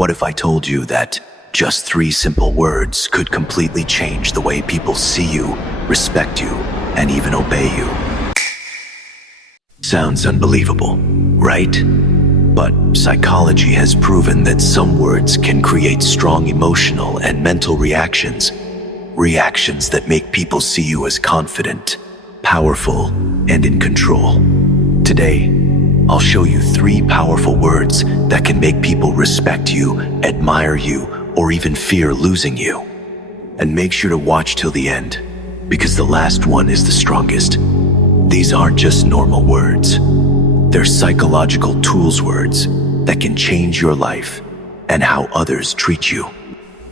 What if I told you that just 3 simple words could completely change the way people see you, respect you, and even obey you? Sounds unbelievable, right? But psychology has proven that some words can create strong emotional and mental reactions that make people see you as confident, powerful, and in control. Today, I'll show you 3 powerful words that can make people respect you, admire you, or even fear losing you. And make sure to watch till the end, because the last one is the strongest. These aren't just normal words. They're psychological tools words that can change your life and how others treat you.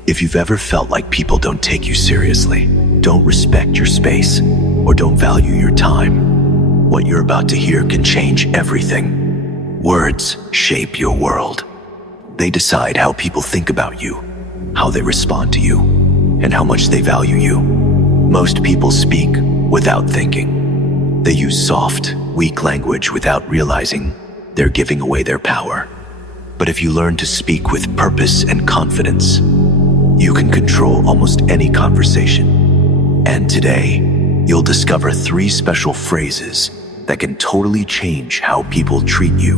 If you've ever felt like people don't take you seriously, don't respect your space, or don't value your time, what you're about to hear can change everything. Words shape your world. They decide how people think about you, how they respond to you, and how much they value you. Most people speak without thinking. They use soft, weak language without realizing they're giving away their power. But if you learn to speak with purpose and confidence, you can control almost any conversation. And today, you'll discover 3 special phrases that can totally change how people treat you.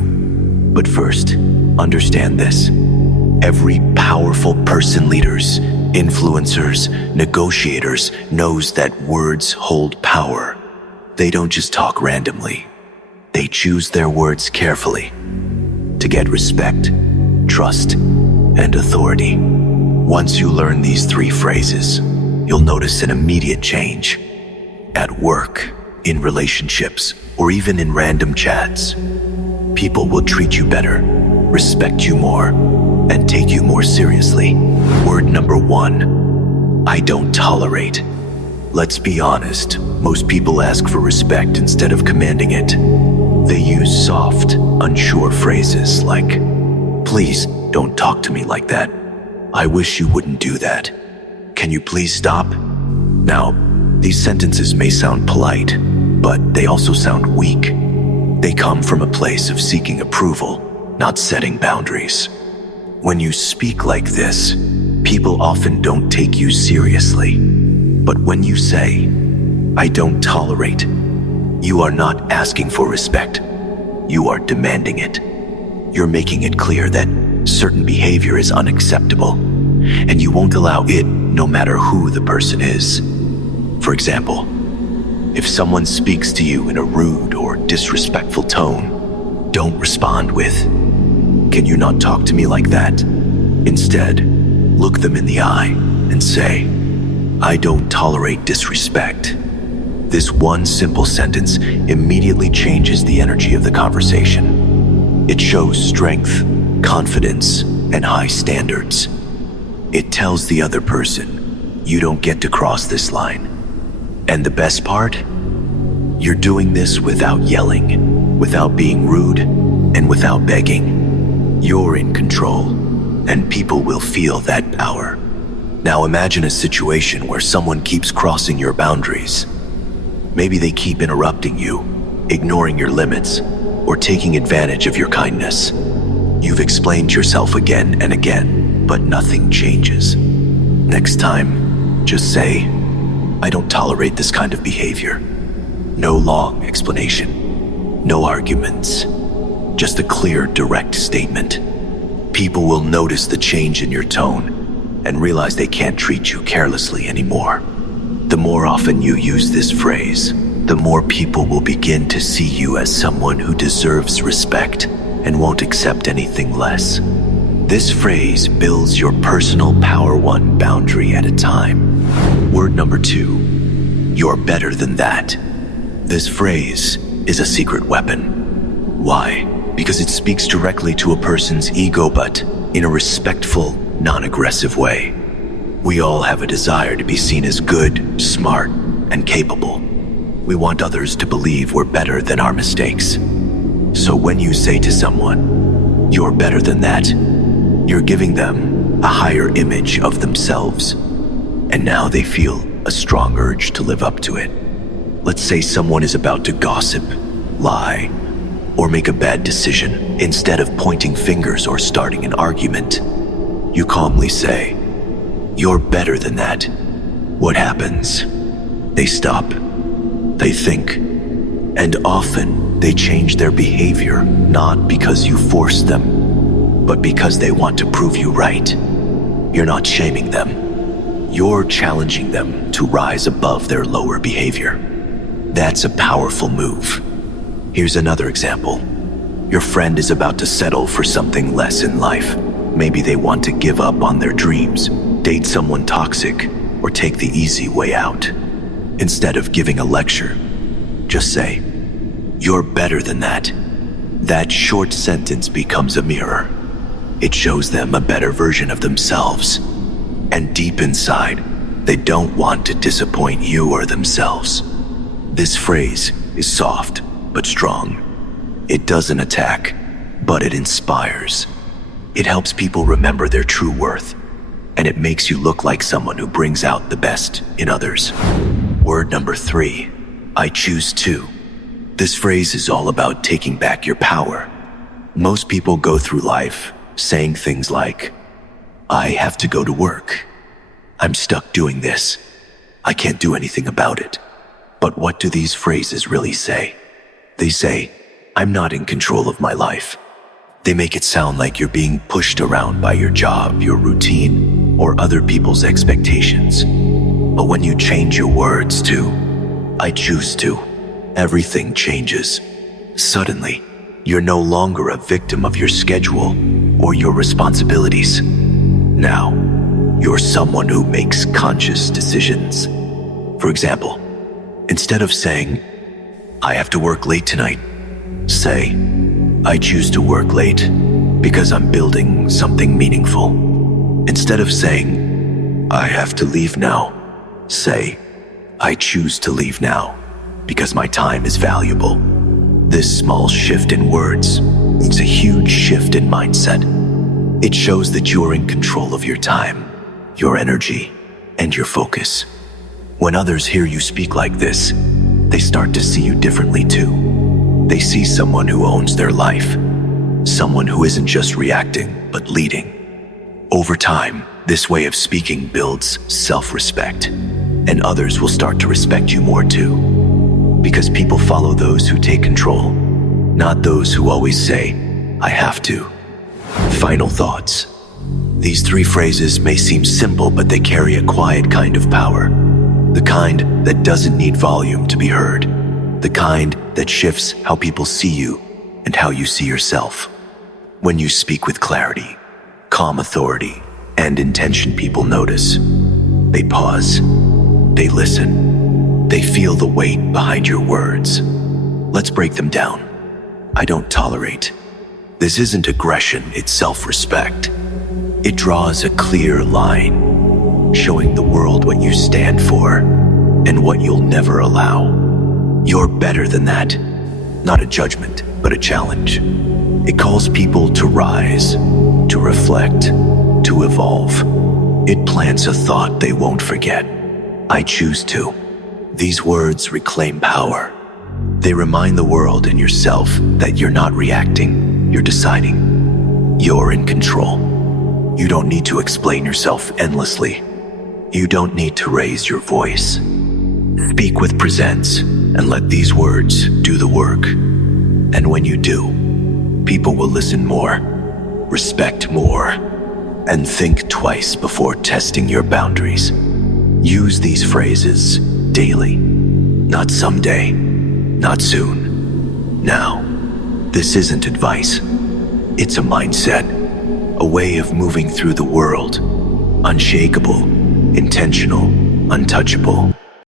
But first, understand this. Every powerful person, leaders, influencers, negotiators, knows that words hold power. They don't just talk randomly. They choose their words carefully to get respect, trust, and authority. Once you learn these 3 phrases, you'll notice an immediate change. At work, in relationships, or even in random chats, people will treat you better, respect you more, and take you more seriously. Word number 1, I don't tolerate. Let's be honest, most people ask for respect instead of commanding it. They use soft, unsure phrases like, "Please don't talk to me like that. I wish you wouldn't do that. Can you please stop?" Now, these sentences may sound polite, but they also sound weak. They come from a place of seeking approval, not setting boundaries. When you speak like this, people often don't take you seriously. But when you say, "I don't tolerate," you are not asking for respect. You are demanding it. You're making it clear that certain behavior is unacceptable, and you won't allow it no matter who the person is. For example, if someone speaks to you in a rude or disrespectful tone, don't respond with, "Can you not talk to me like that?" Instead, look them in the eye and say, "I don't tolerate disrespect." This one simple sentence immediately changes the energy of the conversation. It shows strength, confidence, and high standards. It tells the other person, you don't get to cross this line. And the best part? You're doing this without yelling, without being rude, and without begging. You're in control, and people will feel that power. Now imagine a situation where someone keeps crossing your boundaries. Maybe they keep interrupting you, ignoring your limits, or taking advantage of your kindness. You've explained yourself again and again, but nothing changes. Next time, just say, "I don't tolerate this kind of behavior." No long explanation, no arguments, just a clear, direct statement. People will notice the change in your tone and realize they can't treat you carelessly anymore. The more often you use this phrase, the more people will begin to see you as someone who deserves respect and won't accept anything less. This phrase builds your personal power one boundary at a time. Word number 2, you're better than that. This phrase is a secret weapon. Why? Because it speaks directly to a person's ego, but in a respectful, non-aggressive way. We all have a desire to be seen as good, smart, and capable. We want others to believe we're better than our mistakes. So when you say to someone, "You're better than that," you're giving them a higher image of themselves. And now they feel a strong urge to live up to it. Let's say someone is about to gossip, lie, or make a bad decision. Instead of pointing fingers or starting an argument, You calmly say, "You're better than that." What happens? They stop. They think. And often they change their behavior, not because you force them, but because they want to prove you right. You're not shaming them. You're challenging them to rise above their lower behavior. That's a powerful move. Here's another example. Your friend is about to settle for something less in life. Maybe they want to give up on their dreams, date someone toxic, or take the easy way out. Instead of giving a lecture, just say, "You're better than that." That short sentence becomes a mirror. It shows them a better version of themselves. And deep inside, they don't want to disappoint you or themselves. This phrase is soft but strong. It doesn't attack, but it inspires. It helps people remember their true worth, and it makes you look like someone who brings out the best in others. Word number 3, I choose to. This phrase is all about taking back your power. Most people go through life saying things like, "I have to go to work. I'm stuck doing this. I can't do anything about it." But what do these phrases really say? They say, "I'm not in control of my life." They make it sound like you're being pushed around by your job, your routine, or other people's expectations. But when you change your words to, "I choose to," everything changes. Suddenly, you're no longer a victim of your schedule or your responsibilities. Now, you're someone who makes conscious decisions. For example, instead of saying, "I have to work late tonight," say, "I choose to work late because I'm building something meaningful." Instead of saying, "I have to leave now," say, "I choose to leave now because my time is valuable." This small shift in words means a huge shift in mindset. It shows that you're in control of your time, your energy, and your focus. When others hear you speak like this, they start to see you differently too. They see someone who owns their life, someone who isn't just reacting, but leading. Over time, this way of speaking builds self-respect, and others will start to respect you more too. Because people follow those who take control, not those who always say, "I have to." Final thoughts. These 3 phrases may seem simple, but they carry a quiet kind of power. The kind that doesn't need volume to be heard. The kind that shifts how people see you and how you see yourself. When you speak with clarity, calm authority, and intention, people notice. They pause. They listen. They feel the weight behind your words. Let's break them down. I don't tolerate. This isn't aggression, it's self-respect. It draws a clear line, showing the world what you stand for and what you'll never allow. You're better than that. Not a judgment, but a challenge. It calls people to rise, to reflect, to evolve. It plants a thought they won't forget. I choose to. These words reclaim power. They remind the world and yourself that you're not reacting, you're deciding. You're in control. You don't need to explain yourself endlessly. You don't need to raise your voice. Speak with presence and let these words do the work. And when you do, people will listen more, respect more, and think twice before testing your boundaries. Use these phrases daily. Not someday, not soon, now. This isn't advice. It's a mindset, a way of moving through the world. Unshakable, intentional, untouchable.